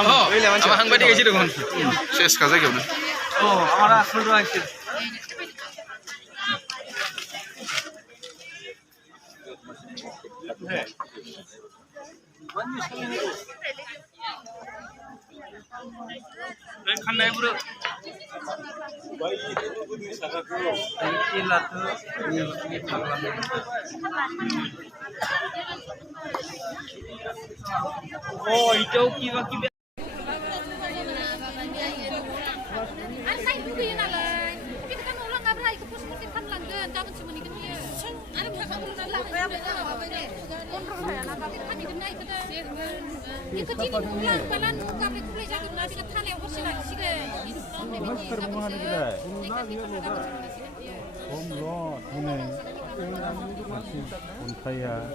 আমার সাংবাদিক আইছি দেখোন শেষ কাজে কেউ আমার আসল আইছে খান্নাই পুরো ও এটাও কি বা কি 이거 지금 올라온 발란 누가 배불리 작은 나비가 탄에 혹시 나시게 봄로 돈에 본파야